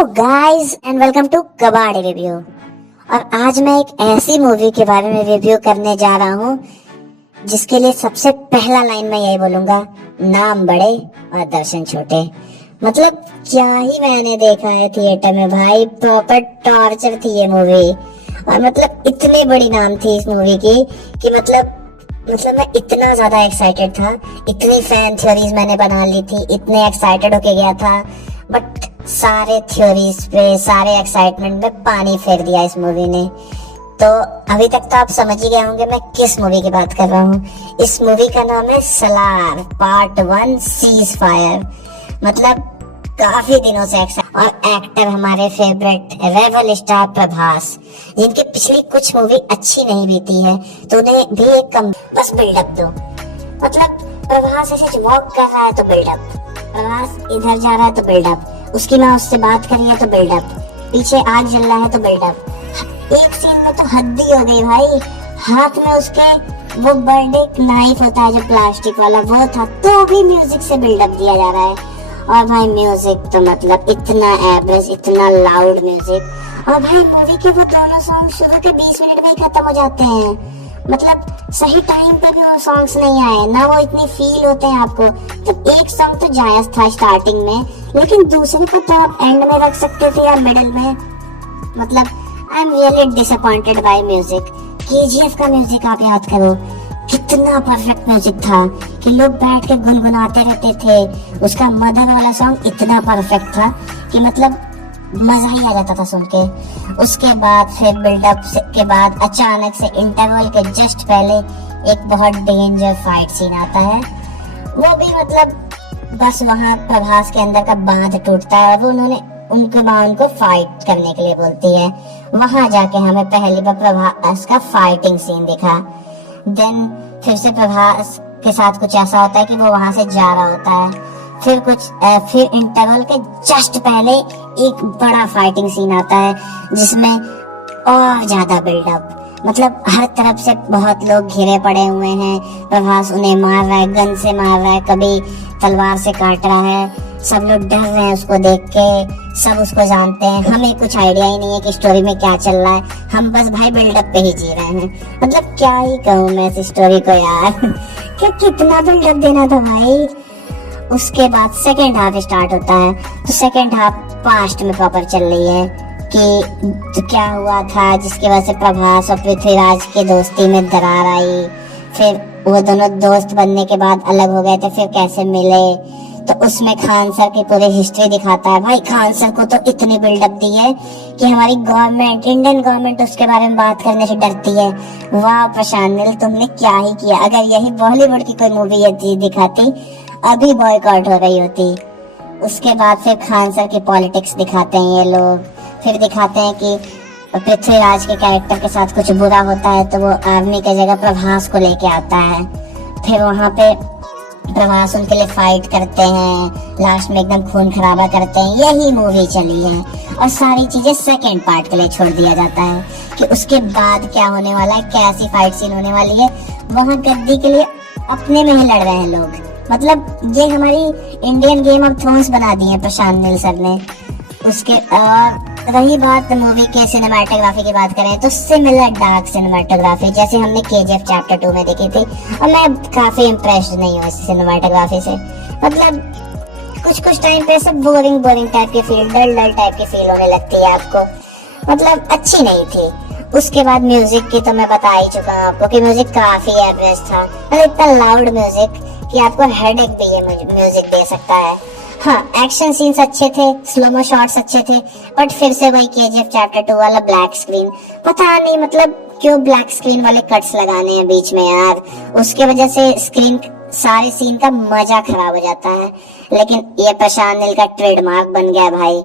Hello guys and welcome to Kabadi review. और आज मैं एक ऐसी मूवी के बारे में रिव्यू करने जा रहा हूँ जिसके लिए सबसे पहला लाइन मैं यही बोलूंगा, नाम बड़े और दर्शन छोटे। मतलब क्या ही मैंने देखा है थिएटर में भाई, प्रॉपर टॉर्चर थी ये मूवी। और मतलब इतनी बड़ी नाम थी इस मूवी की कि मतलब मैं इतना ज्यादा एक्साइटेड था, इतनी फैन थ्योरीज मैंने बना ली थी, इतने एक्साइटेड होके गया था, बट सारे थ्योरीज पे, सारे एक्साइटमेंट में पानी फेर दिया इस मूवी ने। तो अभी तक तो आप समझ ही गए होंगे मैं किस मूवी की बात कर रहा हूँ। इस मूवी का नाम है सलार पार्ट 1 सीज फायर। मतलब काफी दिनों से और एक्टर हमारे फेवरेट रेवल स्टार प्रभास, जिनकी पिछली कुछ मूवी अच्छी नहीं बीती है, तो उन्हें भी एक कम बस बिल्डअप दो। मतलब प्रभास ऐसे वॉक कर रहा है तो बिल्डअप, प्रभास इधर जा रहा है तो बिल्डअप, उसकी माँ उससे बात कर रही है तो बिल्डअप, पीछे आग जल रहा है तो बिल्डअप। एक सीन में तो हद्दी हो गई भाई, हाथ में उसके वो बर्थडे नाइफ होता है जो प्लास्टिक वाला, वो था तो भी म्यूजिक से बिल्डअप दिया जा रहा है। और भाई म्यूजिक तो मतलब इतना एवरेज, इतना लाउड म्यूजिक। और भाई मूवी के वो दोनों सॉन्ग शुरू के 20 मिनट में ही खत्म हो जाते हैं। मतलब सही टाइम पे भी वो सॉन्ग्स नहीं आए ना, वो इतनी फील होते हैं आपको। तो एक सॉन्ग तो जायज था स्टार्टिंग में, लेकिन दूसरे को तो आप एंड में रख सकते थे या मिडिल में। मतलब आई am really disappointed by music. KGF का म्यूजिक आप याद करो, कितना परफेक्ट म्यूजिक था कि लोग बैठ के गुनगुनाते रहते थे। उसका मदर वाला सॉन्ग इतना परफेक्ट था कि मतलब मजा ही आ जाता था सुन के। उसके बाद फिर बिल्डअप के बाद अचानक से इंटरवल के जस्ट पहले एक बहुत डेंजर फाइट सीन आता है। वो भी मतलब बस वहाँ प्रभास के अंदर का बांध टूटता है और उन्होंने उनके माँ उनको फाइट करने के लिए बोलती है। वहां जाके हमें पहली बार प्रभास का फाइटिंग सीन दिखा। देन फिर से प्रभास के साथ कुछ ऐसा होता है कि वो वहां से जा रहा होता है। फिर इंटरवल के जस्ट पहले एक बड़ा फाइटिंग सीन आता है जिसमें और ज्यादा बिल्डअप। मतलब हर तरफ से बहुत लोग घिरे पड़े हुए हैं, प्रभास उन्हें मार रहा है, गन से मार रहा है, कभी तलवार से काट रहा है। सब लोग डर रहे हैं उसको देख के, सब उसको जानते हैं। हमें कुछ आइडिया ही नहीं है कि स्टोरी में क्या चल रहा है, हम बस भाई बिल्डअप पे ही जी रहे हैं। मतलब क्या ही कहूँ मैं इस स्टोरी को यार कि कितना बिल्डअप देना था भाई। उसके बाद सेकेंड हाफ स्टार्ट होता है, तो सेकेंड हाफ पास्ट में प्रॉपर चल रही है कि तो क्या हुआ था जिसकी वजह से प्रभास और पृथ्वीराज के दोस्ती में दरार आई। फिर वो दोनों दोस्त बनने के बाद अलग हो गए थे, फिर कैसे मिले। तो उसमें खान सर की पूरी हिस्ट्री दिखाता है। भाई खान सर को तो इतनी बिल्डअप दी है कि हमारी गवर्नमेंट, इंडियन गवर्नमेंट उसके बारे में बात करने से डरती है। वाह प्रशांत नील, तुमने क्या ही किया। अगर यही बॉलीवुड की कोई मूवी ये चीज दिखाती, अभी बॉयकॉट हो रही होती। उसके बाद फिर खान सर की पॉलिटिक्स दिखाते हैं ये लोग। फिर दिखाते हैं कि पृथ्वीराज के कैरेक्टर के साथ कुछ बुरा होता है तो वो आर्मी की जगह प्रभास को लेके आता है। फिर वहाँ पे प्रभास उनके लिए फाइट करते हैं, लास्ट में एकदम खून खराबा करते हैं। यही मूवी चली है और सारी चीजें सेकेंड पार्ट के लिए छोड़ दिया जाता है कि उसके बाद क्या होने वाला है, कैसी फाइट सीन होने वाली है। वहाँ गद्दी के लिए अपने में ही लड़ रहे हैं लोग। मतलब ये हमारी इंडियन गेम ऑफ थ्रोन्स बना दी है प्रशांत नील सर ने। उसके रही बात मूवी के सिनेमाटोग्राफी की बात करें तो सिमिलर डार्क सिनेमाटोग्राफी जैसे हमने केजीएफ चैप्टर 2 में देखी थी, और मैं काफी इम्प्रेस्ड नहीं हूँ इस सिनेमाटोग्राफी से। मतलब कुछ टाइम पे सब बोरिंग टाइप की फील, डल टाइप की फील होने लगती है आपको। मतलब अच्छी नहीं थी। उसके बाद म्यूजिक की तो मैं बता ही चुका हूँ आपको कि म्यूजिक काफी एवरेज था। मतलब इतना लाउड म्यूजिक कि आपको हेडेक भी ये म्यूजिक दे सकता है। हाँ, एक्शन सीन्स अच्छे थे, स्लोमो शॉट्स अच्छे थे, बट फिर से वही केजीएफ चैप्टर 2 वाला ब्लैक स्क्रीन। पता नहीं मतलब क्यों ब्लैक स्क्रीन वाले कट्स लगाने हैं बीच में यार। उसके वजह से स्क्रीन सारे सीन का मजा खराब हो जाता है। लेकिन ये प्रशांत नील का ट्रेडमार्क बन गया भाई।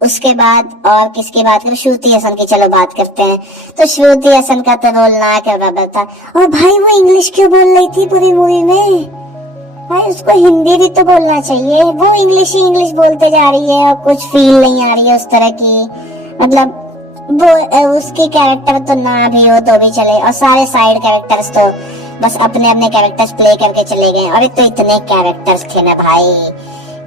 उसके बाद और किसकी बात करें, श्रुति हसन की चलो बात करते हैं। तो श्रुति हसन का तो रोल ना कर रहा था। और भाई वो इंग्लिश क्यों बोल रही थी पूरी मूवी में? भाई उसको हिंदी भी तो बोलना चाहिए। वो इंग्लिश ही इंग्लिश बोलते जा रही है और कुछ फील नहीं आ रही है उस तरह की। मतलब वो उसकी कैरेक्टर तो ना भी हो तो भी चले, और सारे साइड कैरेक्टर्स तो बस अपने अपने कैरेक्टर्स प्ले करके चले गए। और तो इतने कैरेक्टर्स थे ना भाई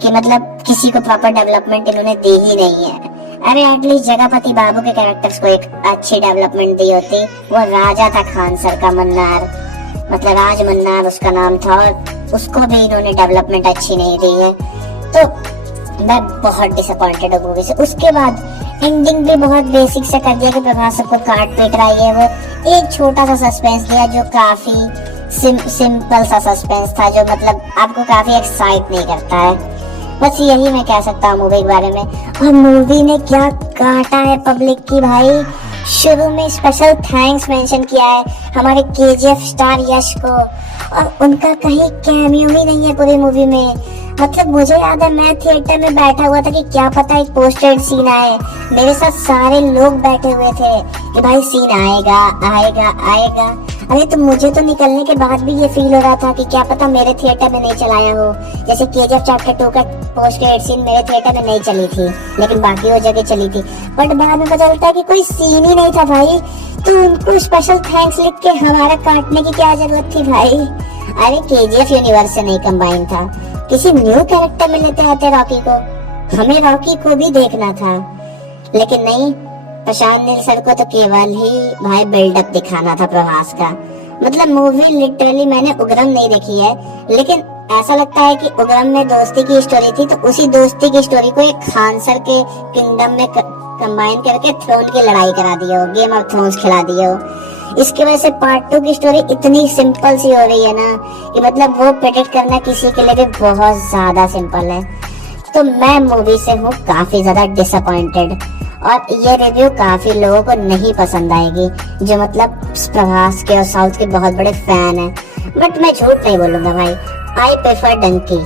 कि मतलब किसी को प्रॉपर डेवलपमेंट इन्होंने दी ही नहीं है। अरे एटलीस्ट जगपति बाबू के कैरेक्टर्स को एक अच्छी डेवलपमेंट दी होती। वो राजा था खान सर का, मन्नार, मतलब राज मन्नार उसका नाम था, और उसको भी इन्होंने डेवलपमेंट अच्छी नहीं दी है। तो मैं बहुत डिसअपॉइंटेड हूँ मूवी से। उसके बाद एंडिंग भी बहुत बेसिक से कर दिया कि प्रभास सबको काट पीट रहा है। वो एक छोटा सा सस्पेंस दिया जो काफी सिंपल सा सस्पेंस था, जो मतलब आपको काफी एक्साइट नहीं करता है। बस यही मैं कह सकता हूँ मूवी के बारे में। और मूवी ने क्या काटा है पब्लिक की भाई। शुरू में स्पेशल थैंक्स मेंशन किया है हमारे केजीएफ स्टार यश को, और उनका कहीं कैमियो ही नहीं है पूरी मूवी में। मतलब मुझे याद है मैं थिएटर में बैठा हुआ था कि क्या पता एक पोस्टेड सीन आए। मेरे साथ सारे लोग बैठे हुए थे कि भाई सीन आएगा आएगा आएगा। अरे तो मुझे तो निकलने के बाद भी ये फील हो रहा था कि क्या पता मेरे थिएटर में नहीं चलाया हो। जैसे केजीएफ चैप्टर 2 का पोस्टेड सीन मेरे थिएटर में नहीं चली थी, लेकिन बाकी वो जगह चली थी। बट बाद में पता चलता है कि कोई सीन ही नहीं था भाई, तो उनको स्पेशल थैंक्स लिख के हमारा काटने की क्या जरूरत थी भाई। अरे केजीएफ यूनिवर्स से नहीं कंबाइन था, किसी न्यू कैरेक्टर में लेते आते रॉकी को। हमें रॉकी को भी देखना था, लेकिन नहीं, प्रशांत नील सर को तो केवल ही भाई बिल्डअप दिखाना था प्रभास का। मतलब मूवी लिटरली मैंने उग्रम नहीं देखी है, लेकिन ऐसा लगता है कि उग्रम में दोस्ती की स्टोरी थी, तो उसी दोस्ती की स्टोरी को एक खान सर के किंगडम में कंबाइन करके थ्रोन की लड़ाई करा दिया हो, गेम ऑफ थ्रोन्स खिला दिया हो। इसकी वजह से पार्ट 2 की स्टोरी इतनी सिंपल सी हो रही है ना कि मतलब वो प्रेडिक्ट करना किसी के लिए भी बहुत ज्यादा सिंपल है। तो मैं मूवी से हूँ काफी ज्यादा डिसअपॉइंटेड, और ये रिव्यू काफी लोगों को नहीं पसंद आएगी जो मतलब प्रभास के और साउथ के बहुत बड़े फैन हैं। बट मैं झूठ नहीं बोलूंगा भाई, आई प्रेफर डंकी।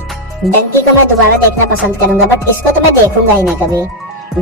डंकी को मैं दोबारा देखना पसंद करूंगा, बट इसको तो मैं देखूंगा ही नहीं कभी।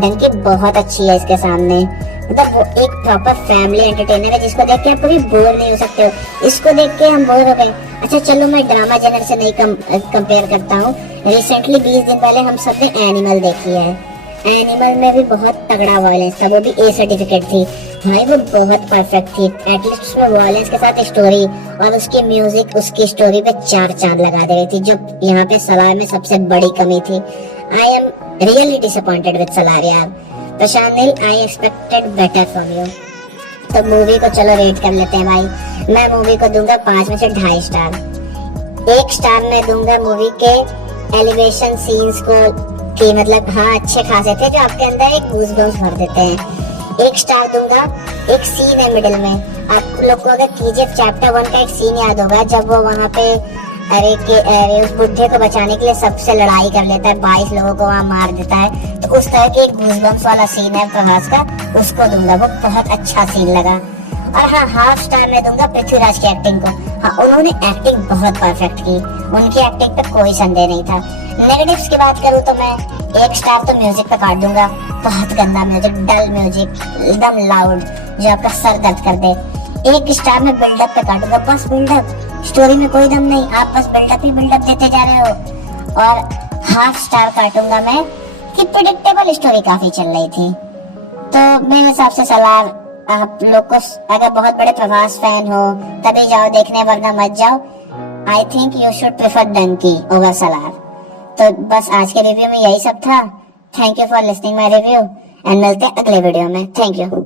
डंकी बहुत अच्छी है इसके सामने। मतलब वो एक प्रॉपर फैमिली एंटरटेनर है जिसको देख के आप कभी बोर नहीं हो सकते हो। इसको देख के हम बोर हो गए। अच्छा चलो मैं ड्रामा जेनर से नहीं कंपेयर करता हूँ। रिसेंटली 20 दिन पहले हम सबने एनिमल देखी है। एनिमल में भी बहुत तगड़ा वायलेंस था, वो भी ए सर्टिफिकेट थी भाई, वो बहुत परफेक्ट थी। एटलीस्ट उसमें वायलेंस के साथ स्टोरी और उसकी म्यूजिक उसकी स्टोरी पे 4 चांद लगा दे रही थी, जो यहाँ पे सलार में सबसे बड़ी कमी थी। I am really disappointed with Salaar यार। Prashanth Neel, I expected better from you. तो मूवी को चलो रेट कर लेते हैं भाई। मैं मूवी को दूंगा 5 में से 2.5 स्टार। 1 स्टार में दूंगा मूवी के एलिवेशन सीन्स को, कि मतलब हाँ अच्छे खासे थे जो आपके अंदर एक गूज़बम्स भर देते हैं। 1 स्टार दूंगा, एक सीन है मिडिल में। आप लोग को अगर केजीएफ चैप्टर 1 का एक सीन याद होगा, जब वो वहाँ पे अरे उस बुढ़े को बचाने के लिए सबसे लड़ाई कर लेता है, 22 लोगों को वहाँ मार देता है। तो उस तरह के एक गूज़बम्स वाला सीन है प्रभास का, उसको दूंगा। वो बहुत अच्छा सीन लगा। और हाँ, हाफ स्टार में दूंगा पृथ्वीराज की एक्टिंग को। हाँ, उन्होंने एक्टिंग बहुत परफेक्ट की, उनकी एक्टिंग पे कोई संदेह नहीं था। नेगेटिव्स की बात करूँ तो मैं 1 स्टार तो म्यूजिक पे काट दूंगा। बहुत गंदा म्यूजिक, डल म्यूजिक, एकदम लाउड, जो आपका सर दर्द कर दे। 1 स्टार में बिल्डअप पे काटूंगा, बस बिल्डअप, स्टोरी में कोई दम नहीं, आप बस बिल्डअप ही बिल्डअप देते जा रहे हो। और हाफ स्टार काटूंगा मैं कि प्रेडिक्टेबल स्टोरी काफी चल रही थी। तो मेरे हिसाब से सलार, आप लोग को अगर बहुत बड़े प्रभास फैन हो तभी जाओ देखने, वरना मत जाओ। I think you should prefer Dunki over Salaar. तो बस आज के रिव्यू में यही सब था। Thank you for listening my review, and मिलते हैं अगले वीडियो में। Thank you.